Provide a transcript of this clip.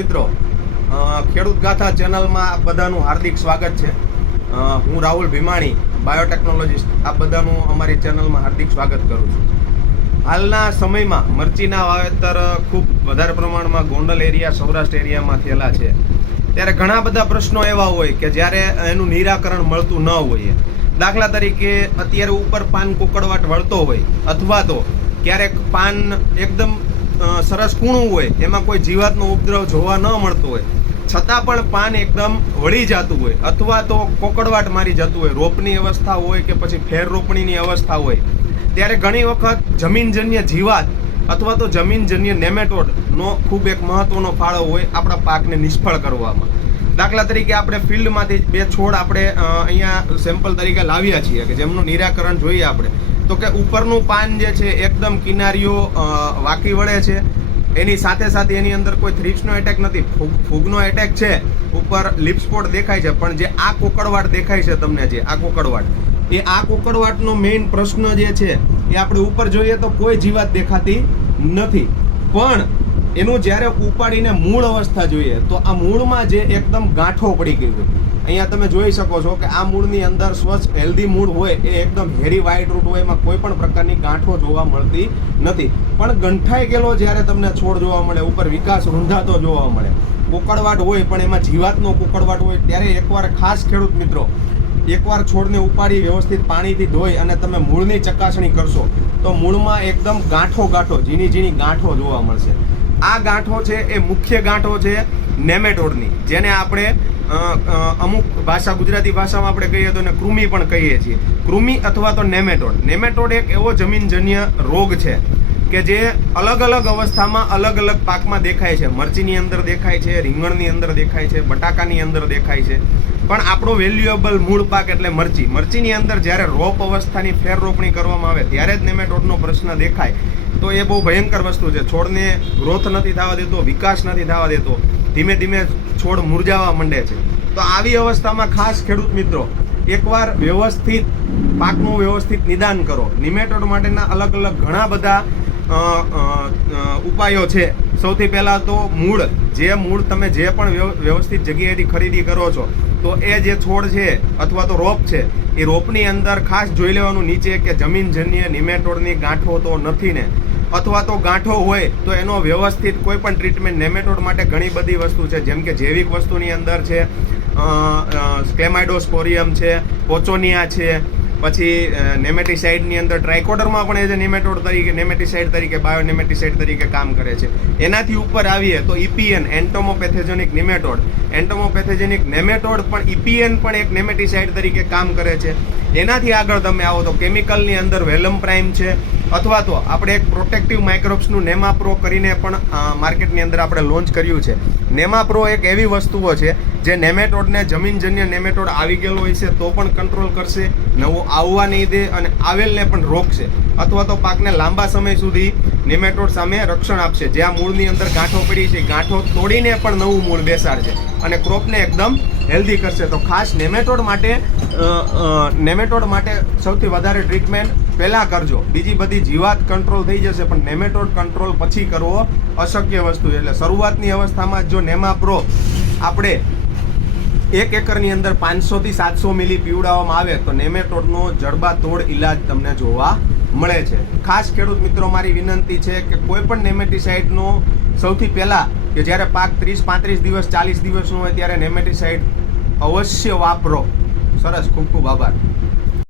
મિત્રો, ખેડૂત ગાથા ચેનલમાં બધાનું હાર્દિક સ્વાગત છે. હું રાહુલ ભીમાણી, બાયોટેકનોલોજીસ્ટ, આ બધાનું અમારી ચેનલમાં હાર્દિક સ્વાગત કરું છું. હાલના સમયમાં મરચીના વાવેતર ખૂબ વધારે પ્રમાણમાં ગોંડલ એરિયા, સૌરાષ્ટ્ર એરિયામાં થયેલા છે. ત્યારે ઘણા બધા પ્રશ્નો એવા હોય કે જ્યારે એનું નિરાકરણ મળતું ન હોય. દાખલા તરીકે અત્યારે ઉપર પાન કોકડવાટ વળતો હોય, અથવા તો ક્યારેક પાન એકદમ સરસ કૂણું હોય, એમાં કોઈ જીવાતનો ઉપદ્રવ જોવા ન મળતો હોય, છતાં પણ પાન એકદમ વળી જતું હોય, અથવા તો કોકડવાટ મારી જતું હોય, રોપની અવસ્થા હોય કે પછી ફેર રોપણીની અવસ્થા હોય, ત્યારે ઘણી વખત જમીનજન્ય જીવાત અથવા તો જમીનજન્ય નેમેટોડનો ખૂબ એક મહત્વનો ફાળો હોય આપણા પાકને નિષ્ફળ કરવામાં. દાખલા તરીકે આપણે ફિલ્ડમાંથી બે છોડ આપણે અહીંયા સેમ્પલ તરીકે લાવ્યા છીએ કે જેમનું નિરાકરણ જોઈએ આપણે, તો કે ઉપરનું પાન જે છે એકદમ કિનારીઓ વાંકી વળે છે, એની સાથે સાથે એની અંદર કોઈ થ્રિપ્સનો એટેક નથી, ફૂગનો એટેક છે, ઉપર લીપ સ્પોટ દેખાય છે, પણ જે આ કોકડવાટ દેખાય છે તમને, જે આ કોકડવાટ, એ આ કોકડવાટનો મેઇન પ્રશ્ન જે છે એ આપણે ઉપર જોઈએ તો કોઈ જીવાત દેખાતી નથી, પણ એનું જ્યારે ઉપાડીને મૂળ અવસ્થા જોઈએ તો આ મૂળમાં જે એકદમ ગાંઠો પડી ગઈ હોય, અહીંયા તમે જોઈ શકો છો કે આ મૂળની અંદર સ્વચ્છ હેલ્ધી મૂળ હોય, એ એકદમ હેરી વ્હાઇટ રૂટ હોય, એમાં કોઈ પણ પ્રકારની ગાંઠો જોવા મળતી નથી. પણ ગંઠાઈ ગયેલો જ્યારે તમને છોડ જોવા મળે, ઉપર વિકાસ રૂંધાતો જોવા મળે, કોકડવાટ હોય પણ એમાં જીવાતનો કોકડવાટ હોય, ત્યારે એકવાર ખાસ ખેડૂત મિત્રો, એકવાર છોડને ઉપાડી વ્યવસ્થિત પાણીથી ધોઈ અને તમે મૂળની ચકાસણી કરશો તો મૂળમાં એકદમ ગાંઠો ઝીણી ઝીણી ગાંઠો જોવા મળશે. આ ગાંઠો છે એ મુખ્ય ગાંઠો છે નેમેટોડની, જેને આપણે અમુક ભાષા, ગુજરાતી ભાષામાં આપણે કહીએ તો એને કૃમિ પણ કહીએ છીએ. કૃમિ અથવા તો નેમેટોડ. નેમેટોડ એક એવો જમીનજન્ય રોગ છે કે જે અલગ અલગ અવસ્થામાં અલગ અલગ પાકમાં દેખાય છે. મરચીની અંદર દેખાય છે, રીંગણની અંદર દેખાય છે, બટાકાની અંદર દેખાય છે, પણ આપણો વેલ્યુએબલ મૂળ પાક એટલે મરચીની અંદર જ્યારે રોપ અવસ્થાની ફેર રોપણી કરવામાં આવે ત્યારે જ નેમેટોડનો પ્રશ્ન દેખાય, તો એ બહુ ભયંકર વસ્તુ છે. છોડને ગ્રોથ નથી થવા દેતો, વિકાસ નથી થવા દેતો, ધીમે ધીમે છોડ મુરઝાવા માંડે છે. તો આવી અવસ્થામાં ખાસ ખેડૂત મિત્રો, એકવાર વ્યવસ્થિત પાકનું વ્યવસ્થિત નિદાન કરો. નિમેટોડ માટેના અલગ અલગ ઘણા બધા ઉપાયો છે. સૌથી પહેલાં તો મૂળ તમે જે પણ વ્યવસ્થિત જગ્યાએથી ખરીદી કરો છો, તો એ જે છોડ છે અથવા તો રોપ છે, એ રોપની અંદર ખાસ જોઈ લેવાનું નીચે કે જમીનજન્ય નિમેટોડની ગાંઠો તો નથી ને, અથવા તો ગાંઠો હોય તો એનો વ્યવસ્થિત કોઈ પણ ટ્રીટમેન્ટ. નેમેટોડ માટે ઘણી બધી વસ્તુ છે, જેમ કે જૈવિક વસ્તુની અંદર છે સ્કેમાઇડોસ્પોરિયમ છે, પોચોનિયા છે, પછી નેમેટિસાઇડની અંદર ટ્રાઇકોડરમાં પણ એ જે નેમેટિસાઇડ તરીકે બાયોનેમેટિસાઇડ તરીકે કામ કરે છે. એનાથી ઉપર આવીએ તો ઇપીએન, એન્ટોમોપેથેજેનિક નિમેટોડ. એન્ટોમોપેથેજેનિક નેમેટોડ પણ ઇપીએન પણ એક નેમેટિસાઇડ તરીકે કામ કરે છે. એનાથી આગળ તમે આવો તો કેમિકલની અંદર વેલમ પ્રાઇમ છે, અથવા તો આપણે એક પ્રોટેક્ટિવ માઇક્રોબ્સનું નેમાપ્રો કરીને પણ માર્કેટની અંદર આપણે લોન્ચ કર્યું છે. નેમાપ્રો એક એવી વસ્તુઓ છે જે નેમેટોડને, જમીનજન્ય નેમેટોડ આવી ગયેલો હોય છે તો પણ કંટ્રોલ કરશે, નવો આવવા નહીં દે, અને આવેલને પણ રોકશે, અથવા તો પાકને લાંબા સમય સુધી નેમેટોડ સામે રક્ષણ આપશે. જ્યાં મૂળની અંદર ગાંઠો પડી છે, ગાંઠો તોડીને પણ નવું મૂળ બેસાડશે અને ક્રોપને એકદમ હેલ્ધી કરશે. તો ખાસ નેમેટોડ માટે સૌથી વધારે ટ્રીટમેન્ટ પહેલાં કરજો. બીજી બધી જીવાત કંટ્રોલ થઈ જશે, પણ નેમેટોડ કંટ્રોલ પછી કરવો અશક્ય વસ્તુ છે. એટલે શરૂઆતની અવસ્થામાં જો નેમાપ્રો આપણે 1 એકરની અંદર 500 થી 700 મિલી પીવડાવવામાં આવે તો નેમેટોડનો જડબાતોડ ઇલાજ તમને જોવા મળે છે. ખાસ ખેડૂત મિત્રો, મારી વિનંતી છે કે કોઈ પણ નેમેટિસાઇડનો સૌથી પહેલાં કે જ્યારે પાક 30-35 દિવસ 40 દિવસનો હોય ત્યારે નેમેટિસાઇડ અવશ્ય વાપરો. સરસ, ખૂબ ખૂબ આભાર.